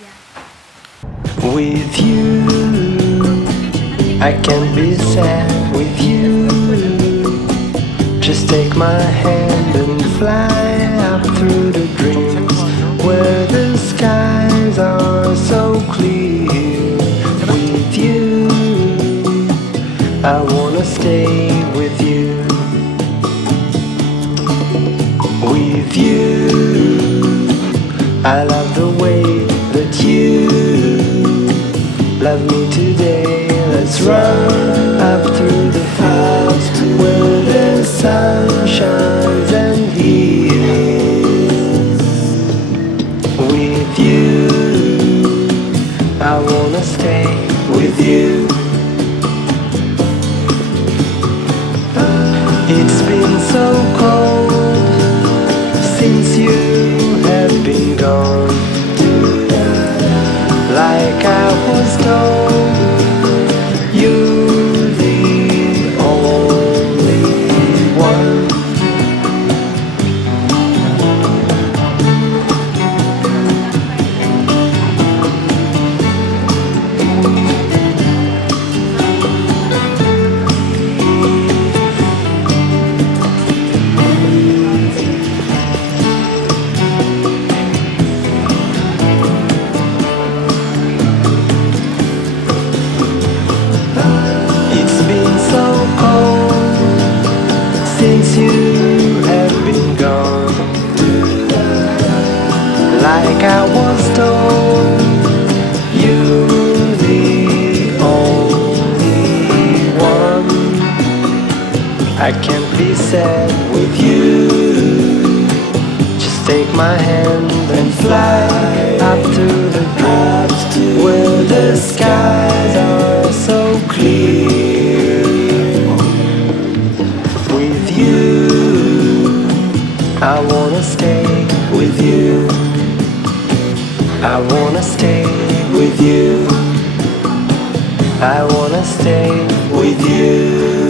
With you, I can't be sad with you. Just take my hand and fly up through the dreams where the skies are so clear. With you, I wanna stay with you. With you, I love the way that you love me today. Let's run up through the fields where the sun shines and heals. With you, I wanna stay with you. It's been so cold since you have been gone. Like I was told, you're the only one. It's been so cold since you have been gone. Like I was told, you're the only one. I can't be sad with you. Just take my hand and fly up to the clouds where the skies are so clear. With you, I wanna stay with you. I wanna stay with you. I wanna stay with you.